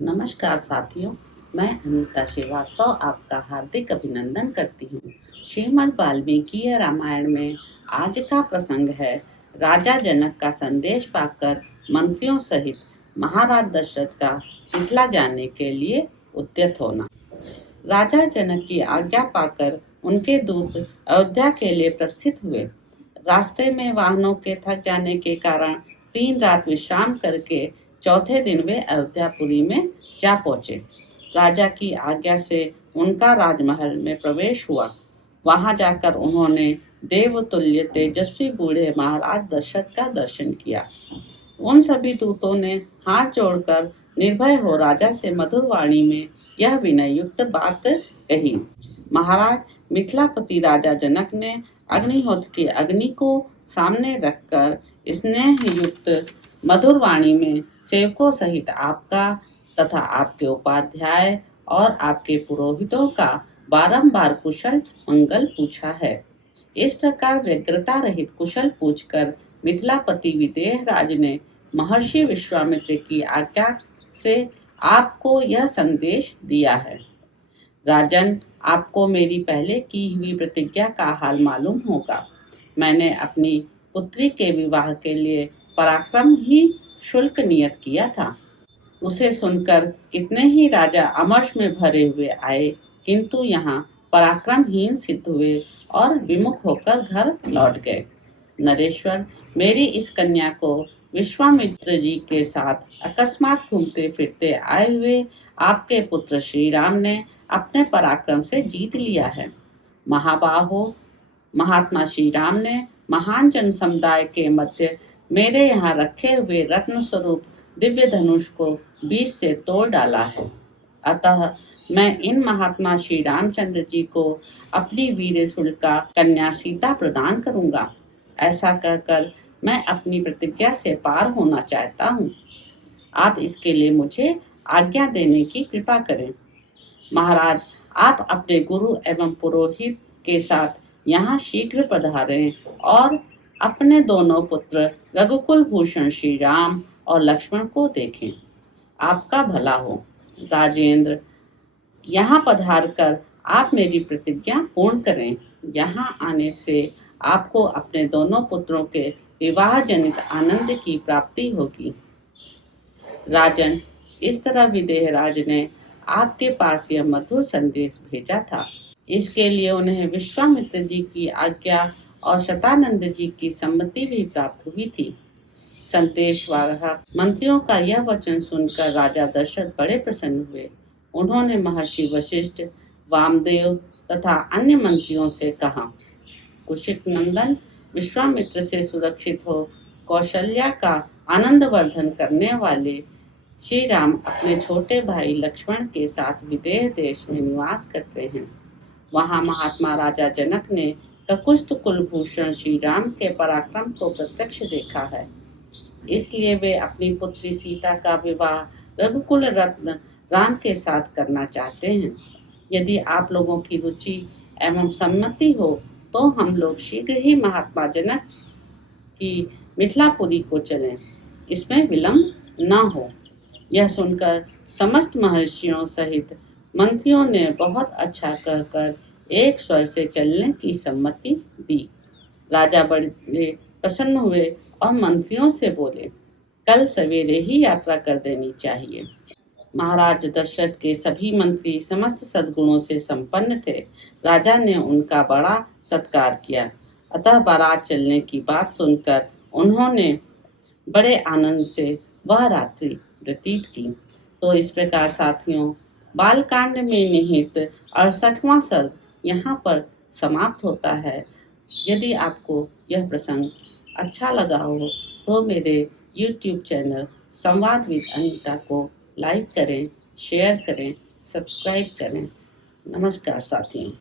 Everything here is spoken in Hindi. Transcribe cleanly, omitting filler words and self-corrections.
नमस्कार साथियों, मैं अनीता श्रीवास्तव आपका हार्दिक अभिनंदन करती हूँ। श्रीमद् वाल्मीकि रामायण में आज का प्रसंग है राजा जनक का संदेश पाकर मंत्रियों सहित महाराज दशरथ का मिथिला जाने के लिए उद्यत होना। राजा जनक की आज्ञा पाकर उनके दूत अयोध्या के लिए प्रस्थित हुए। रास्ते में वाहनों के थक जाने के कारण 3 रात विश्राम करके चौथे दिन वे अयोध्यापुरी में जा पहुंचे। राजा की आज्ञा से उनका राजमहल में प्रवेश हुआ। वहां जाकर उन्होंने देवतुल्य तेजस्वी बूढ़े महाराज दशरथ का दर्शन किया। उन सभी दूतों ने हाथ जोड़कर निर्भय हो राजा से मधुर वाणी में यह विनय युक्त बात कही। महाराज, मिथिलापति राजा जनक ने अग्निहोत्र की अग्नि को सामने रखकर स्नेह युक्त मधुर वाणी में सेवकों सहित आपका तथा आपके उपाध्याय और आपके पुरोहितों का बारंबार कुशल मंगल पूछा है। इस प्रकार व्यग्रता रहित कुशल पूछकर मिथिलापति विदेह राज ने महर्षि विश्वामित्र की आज्ञा से आपको यह संदेश दिया है। राजन, आपको मेरी पहले की हुई प्रतिज्ञा का हाल मालूम होगा। मैंने अपनी पुत्री के विवाह के लिए पराक्रम ही शुल्क नियत किया था। उसे सुनकर कितने ही राजा अमर्ष में भरे हुए आए, किंतु यहाँ पराक्रमहीन सिद्ध हुए और विमुख होकर घर लौट गए। नरेश्वर, मेरी इस कन्या को विश्वामित्र जी के साथ अकस्मात घूमते फिरते आए हुए आपके पुत्र श्री राम ने अपने पराक्रम से जीत लिया है। महाबाहो, महात्मा श्री राम ने महान जन समुदाय के मध्य मेरे यहाँ रखे हुए रत्न स्वरूप दिव्य धनुष को बीच से तोड़ डाला है। अतः मैं इन महात्मा श्री रामचंद्र जी को अपनी वीर शुल्का कन्या सीता प्रदान करूंगा। ऐसा कहकर मैं अपनी प्रतिज्ञा से पार होना चाहता हूँ। आप इसके लिए मुझे आज्ञा देने की कृपा करें। महाराज, आप अपने गुरु एवं पुरोहित के साथ यहाँ शीघ्र पधारें और अपने दोनों पुत्र रघुकुल भूषण श्री राम और लक्ष्मण को देखें। आपका भला हो। राजेंद्र, यहाँ पधार कर आप मेरी प्रतिज्ञा पूर्ण करें। यहाँ आने से आपको अपने दोनों पुत्रों के विवाह जनित आनंद की प्राप्ति होगी। राजन, इस तरह विदेहराज ने आपके पास यह मधुर संदेश भेजा था। इसके लिए उन्हें विश्वामित्र जी की आज्ञा और शतानंद जी की सम्मति भी प्राप्त हुई थी। संदेश वाहक मंत्रियों का यह वचन सुनकर राजा दशरथ बड़े प्रसन्न हुए। उन्होंने महर्षि वशिष्ठ, वामदेव तथा अन्य मंत्रियों से कहा, कुशिक नंदन, विश्वामित्र से सुरक्षित हो कौशल्या का आनंद वर्धन करने वाले श्री राम अपने छोटे भाई लक्ष्मण के साथ विदेह देश में निवास करते हैं। वहाँ महात्मा राजा जनक ने ककुस्थ कुलभूषण श्री राम के पराक्रम को प्रत्यक्ष देखा है। इसलिए वे अपनी पुत्री सीता का विवाह रघुकुल रत्न राम के साथ करना चाहते हैं। यदि आप लोगों की रुचि एवं सम्मति हो तो हम लोग शीघ्र ही महात्मा जनक की मिथिलापुरी को चलें। इसमें विलंब न हो। यह सुनकर समस्त महर्षियों सहित मंत्रियों ने बहुत अच्छा कहकर एक स्वर से चलने की सम्मति दी। राजा बड़े प्रसन्न हुए और मंत्रियों से बोले, कल सवेरे ही यात्रा कर देनी चाहिए। महाराज दशरथ के सभी मंत्री समस्त सद्गुणों से संपन्न थे। राजा ने उनका बड़ा सत्कार किया। अतः बारात चलने की बात सुनकर उन्होंने बड़े आनंद से वह रात्रि व्यतीत की। तो इस प्रकार साथियों, बालकांड में निहित 68वां सर्ग यहाँ पर समाप्त होता है। यदि आपको यह प्रसंग अच्छा लगा हो तो मेरे YouTube चैनल संवाद विद अनीता को लाइक करें, शेयर करें, सब्सक्राइब करें। नमस्कार साथियों।